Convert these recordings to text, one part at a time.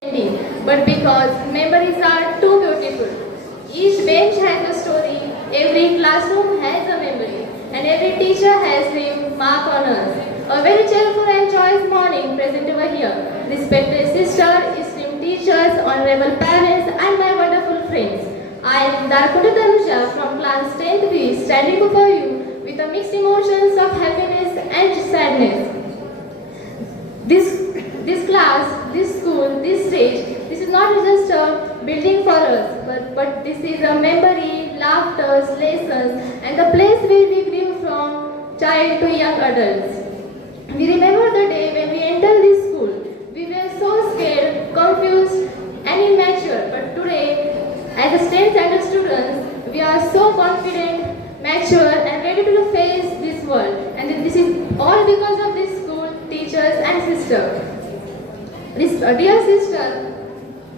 ending, but because memories are too beautiful. Each bench has a story, every classroom has a memory, and every teacher has leave mark on us. A very cheerful and joyous morning present over here. Respected sister, esteemed teachers, honorable parents, and my wonderful friends. I am Darkunda Tanusha from class 10th B, standing before you with a mixed emotions of happiness and sadness. This class, this school, this stage, this is not just a building for us, but this is a memory, laughter, lessons, and the place where we grew from child to young adults. We remember the day when we entered this school. We were so scared, confused, and immature, but today, as a 10th standard students, we are so confident, mature, and ready to face this world. And this is all because of this school, teachers, and sister. Dear sister,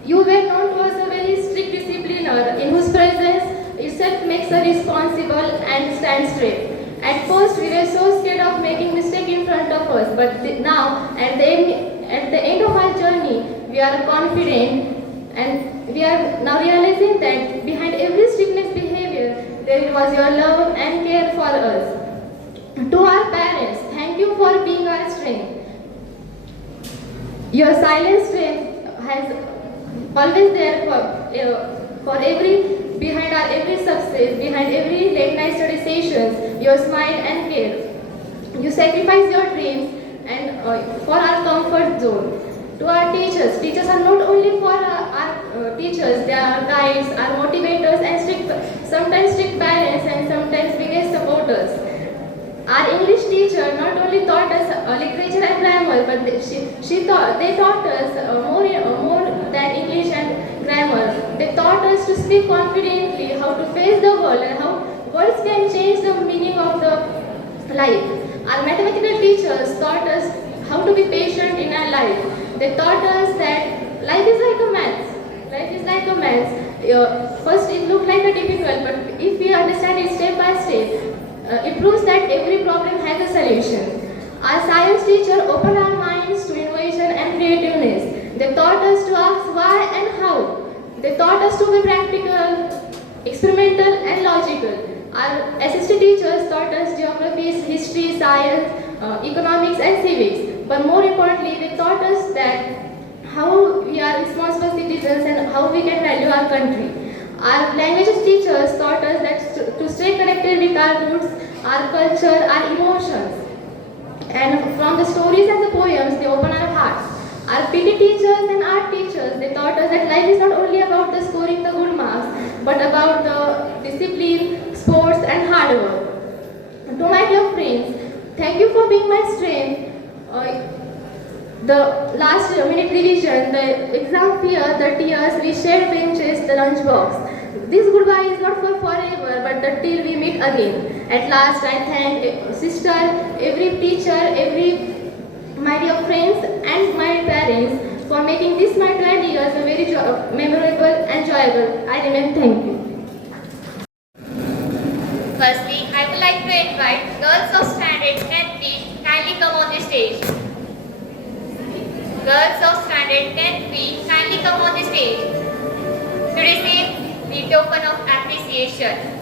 you were known to us a very strict discipliner in whose presence itself makes us responsible and stand straight. At first, we were so scared of making mistake in front of us, but now, at the end of our journey, we are confident and we are now realizing that behind every strictness behavior, there was your love and care for us. To our parents, thank you for being our strength. Your silent strength has always there for behind our every success, behind every late night study sessions, your smile and care. You sacrifice your dreams and for our comfort zone. To our teachers are not only for our teachers, they are guides, our motivators, and sometimes strict parents and sometimes biggest supporters. Our English teacher not only taught us literature and grammar, but they taught us more than English and grammar. They taught us to speak confidently, how to face the world, and how words can change the meaning of the life. Our mathematical teachers taught us how to be patient in our life. They taught us that life is like a math. Life is like a math. First, it looked like a difficult, but if we understand it step by step, it proves that every problem has a solution. Our science teacher opened our minds to innovation and creativeness. They taught us to ask why and how. They taught us to be practical, experimental, and logical. Our SST teachers taught us geography, history, science, economics, and civics. But more importantly, they taught us that how we are responsible citizens and how we can value our country. Our languages teachers taught us that to stay connected with our roots, our culture, our emotions. And from the stories and the poems, they open our hearts. Our PT teachers and art teachers, they taught us that life is not only about the scoring the good marks, but about the discipline, sports, and hard work. To my dear friends, thank you for being my strength. The last minute revision, the exam fear, the tears, we shared benches, the lunchbox. This goodbye is not for forever, but till we meet again. At last, I thank sister, every teacher, every my dear friends, and my parents for making this my 20 years a very memorable and enjoyable. I remain thank you. Firstly, I would like to invite girls of standard 10th B kindly come on the stage. Girls of standard 10th B, kindly come on the stage to receive the token of appreciation.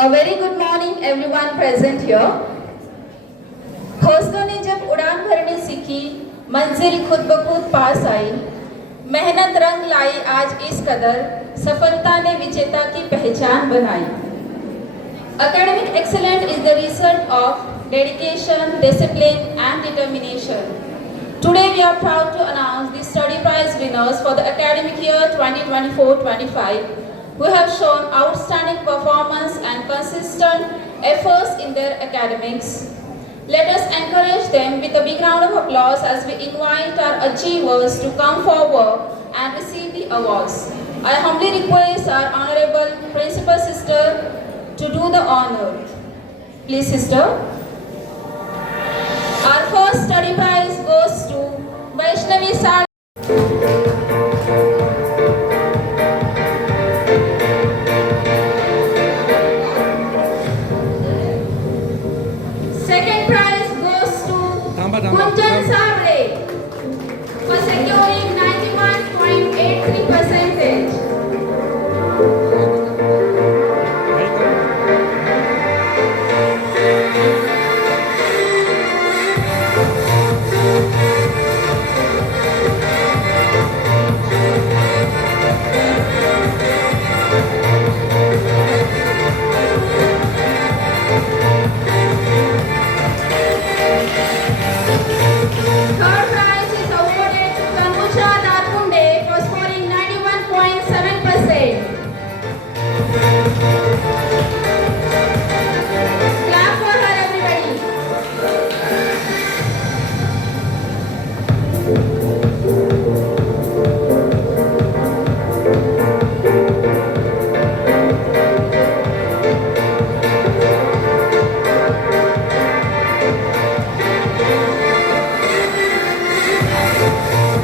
A very good morning everyone present here. हौसलों ने जब उड़ान भरनी सीखी, मंजिल खुद ब खुद पास आई, मेहनत रंग लाई आज इस कदर, सफलता ने विजेता की पहचान बनाई. Academic excellence is the result of dedication, discipline and determination. Today we are proud to announce the study prize winners for the academic year 2024-25 who have shown outstanding performance and consistent efforts in their academics. Let us encourage them with a big round of applause as we invite our achievers to come forward and receive the awards. I humbly request our Honorable Principal Sister to do the honor. Please, Sister. Our first study prize goes to Vaishnavi Sar. Second prize goes to Gunjan Sabre for securing 91.83 percentage. Third prize is awarded to Tanuja Darkunde for scoring 91.7%. Clap for her, everybody.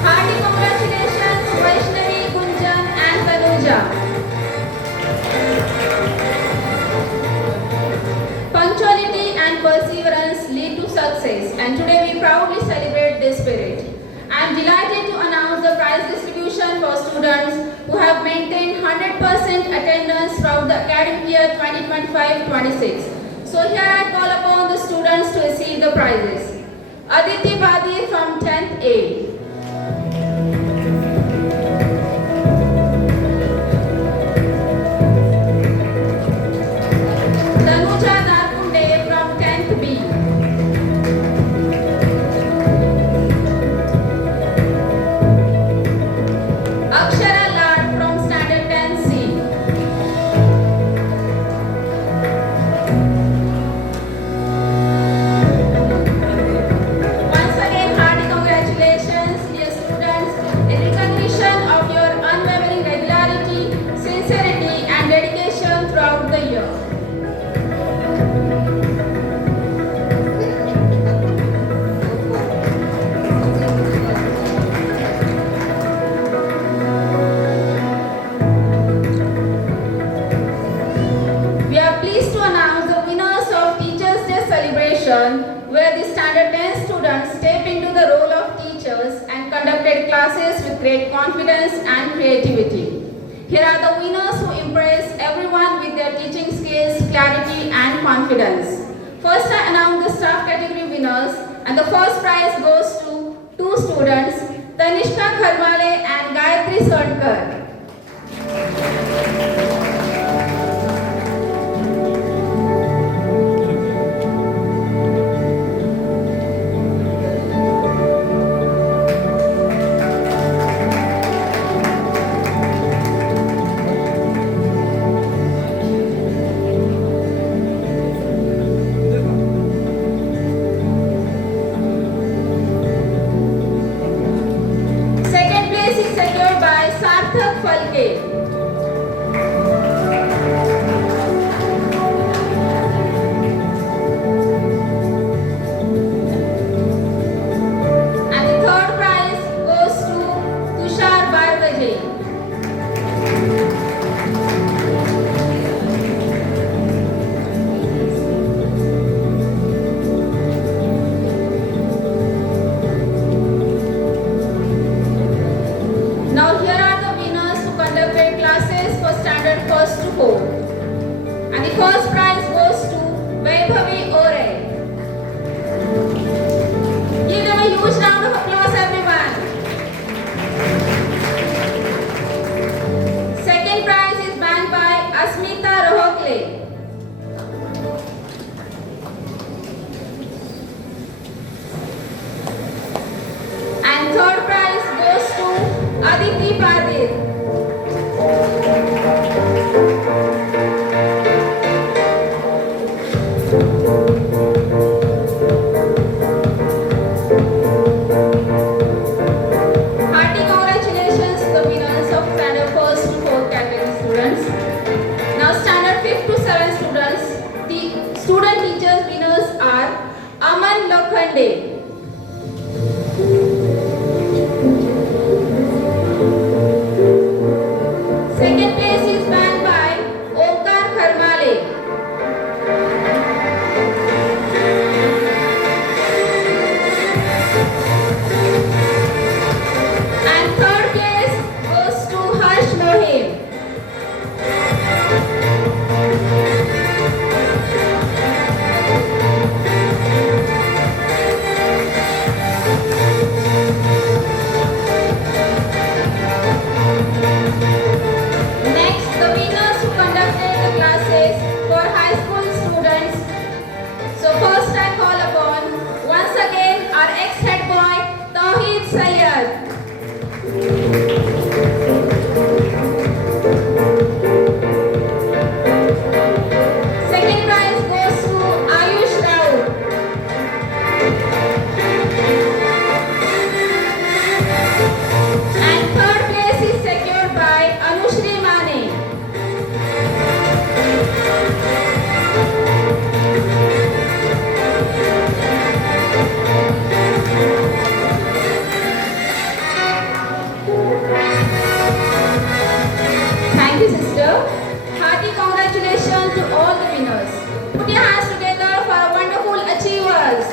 Hearty congratulations, Vaishnavi, Gunjan and Tanuja. Punctuality and perseverance lead to success, and today we proudly celebrate this spirit. I am delighted to announce the prize distribution for students who have maintained 100% attendance throughout the academic year 2025-26. So here I call upon the students to receive the prizes. Aditi Badi from 10th A. Tanuja Darkunde from 10th B. Akshara Lad from Standard 10C. Once again, hearty congratulations, dear students, in recognition of your unwavering regularity, sincerity, and dedication throughout the year. We are pleased to announce the winners of Teachers' Day celebration, where the Standard 10 students stepped into the role of teachers and conducted classes with great confidence and creativity. Here are the winners who impressed everyone with their teaching skills, clarity and confidence. First I announce the staff category winners, and the first prize goes to two students, Tanishka Kharwale and Gayatri Sodkar. Second place is secured by Sarthak Falke. And the third prize goes to Tushar Barbaje. Now here are the winners who conducted third prize goes to Aditi Padir. Hearty congratulations to the winners of standard 1st to 4th category students. Now standard 5th to 7th students. The student teachers winners are Aman Lokhande. Second place is bagged by Omkar Kharmale. And third place goes to Harsh Mohim. Next, the winners who conducted the classes for high school students. So first I call upon once again our ex-head boy Tawheed Sayyad. Second prize goes to Ayush Rao. And third place is secured by Anushri Mane. Thank you, sister. Hearty congratulations to all the winners. Put your hands together for our wonderful achievers.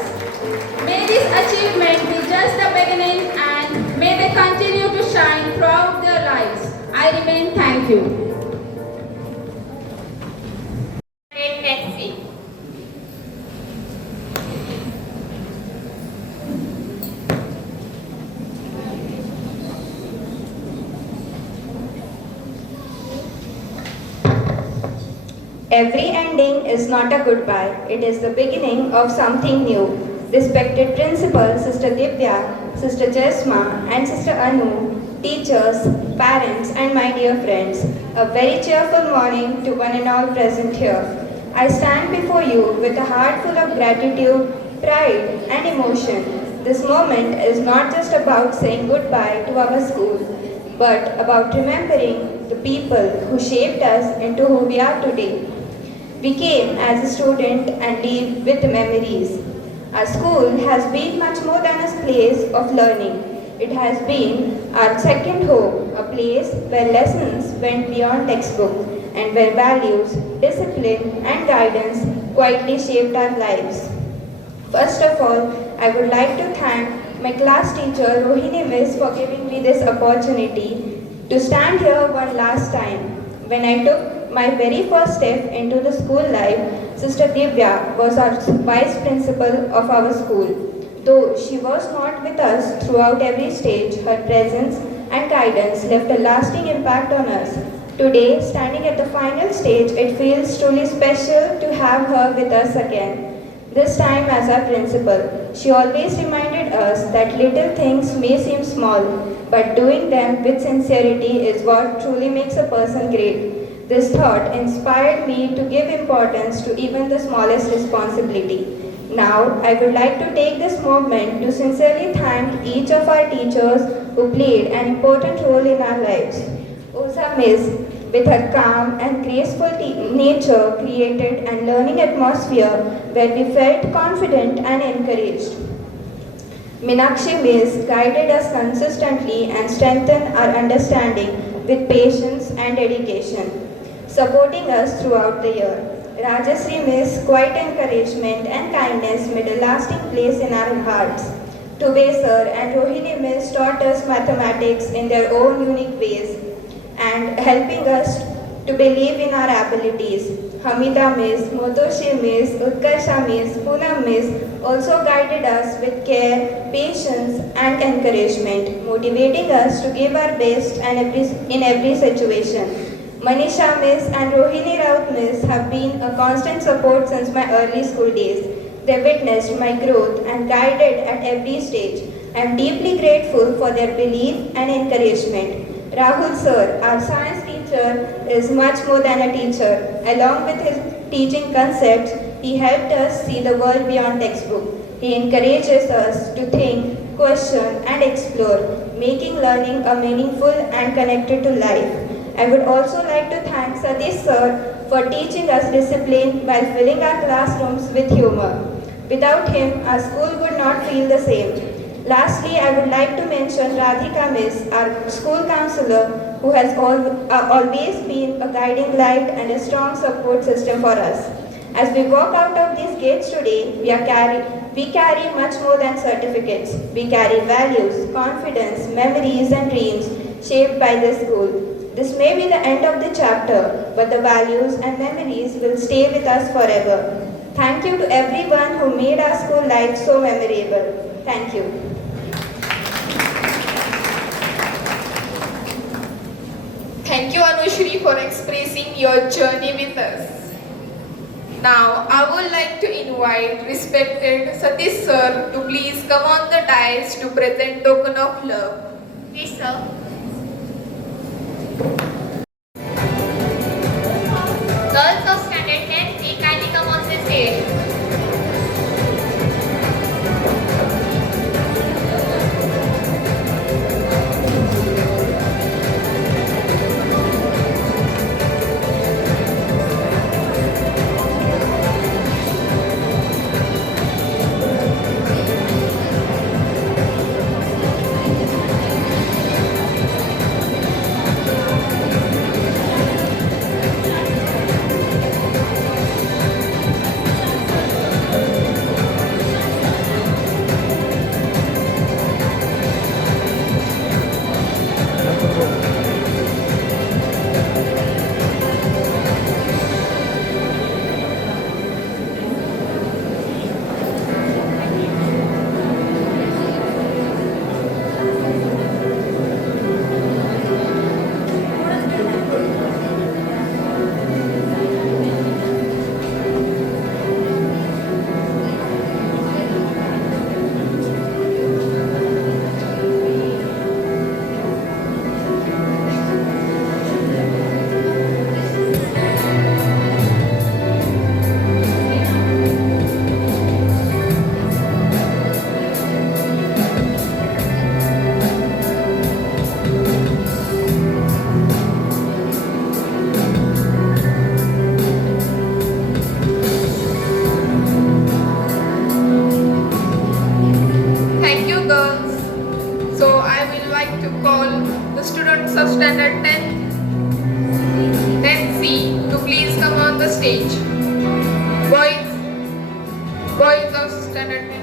May this achievement be just the beginning and may they continue to shine throughout their lives. I remain thank you. Let's see. Every ending is not a goodbye, it is the beginning of something new. Respected Principal, Sister Divya, Sister Jesma and Sister Anu, teachers, parents and my dear friends, a very cheerful morning to one and all present here. I stand before you with a heart full of gratitude, pride and emotion. This moment is not just about saying goodbye to our school, but about remembering the people who shaped us into who we are today. We came as a student and leave with memories. Our school has been much more than a place of learning. It has been our second home, a place where lessons went beyond textbook and where values, discipline and guidance quietly shaped our lives. First of all, I would like to thank my class teacher Rohini Miss for giving me this opportunity to stand here one last time. When I took my very first step into the school life, Sister Divya was our vice principal of our school. Though she was not with us throughout every stage, her presence and guidance left a lasting impact on us. Today, standing at the final stage, it feels truly special to have her with us again. This time as our principal, she always reminded us that little things may seem small, but doing them with sincerity is what truly makes a person great. This thought inspired me to give importance to even the smallest responsibility. Now, I would like to take this moment to sincerely thank each of our teachers who played an important role in our lives. Oza Miss, with her calm and graceful nature, created an learning atmosphere where we felt confident and encouraged. Minakshi Miss guided us consistently and strengthened our understanding with patience and dedication, supporting us throughout the year. Rajasri Miss, quiet encouragement and kindness made a lasting place in our hearts. Tube Sir and Rohini Miss taught us mathematics in their own unique ways and helping us to believe in our abilities. Hamida Miss, Motoshi Miss, Utkarsha Miss, Poonam Miss also guided us with care, patience and encouragement, motivating us to give our best in every situation. Manisha Miss and Rohini Raut Miss have been a constant support since my early school days. They witnessed my growth and guided at every stage. I am deeply grateful for their belief and encouragement. Rahul sir, our science teacher, is much more than a teacher. Along with his teaching concepts, he helped us see the world beyond textbook. He encourages us to think, question and explore, making learning a meaningful and connected to life. I would also like to thank Satish sir for teaching us discipline while filling our classrooms with humor. Without him, our school would not feel the same. Lastly, I would like to mention Radhika Miss, our school counselor, who has always been a guiding light and a strong support system for us. As we walk out of these gates today, we carry much more than certificates. We carry values, confidence, memories and dreams shaped by this school. This may be the end of the chapter, but the values and memories will stay with us forever. Thank you to everyone who made our school life so memorable. Thank you. Thank you, Anushri, for expressing your journey with us. Now, I would like to invite respected Satish sir to please come on the dais to present token of love. Please, sir. Girls of Standard 10, kindly come on the stage. Thank you, girls. So, I will like to call the students of Standard 10, 10C to please come on the stage. Boys of Standard 10.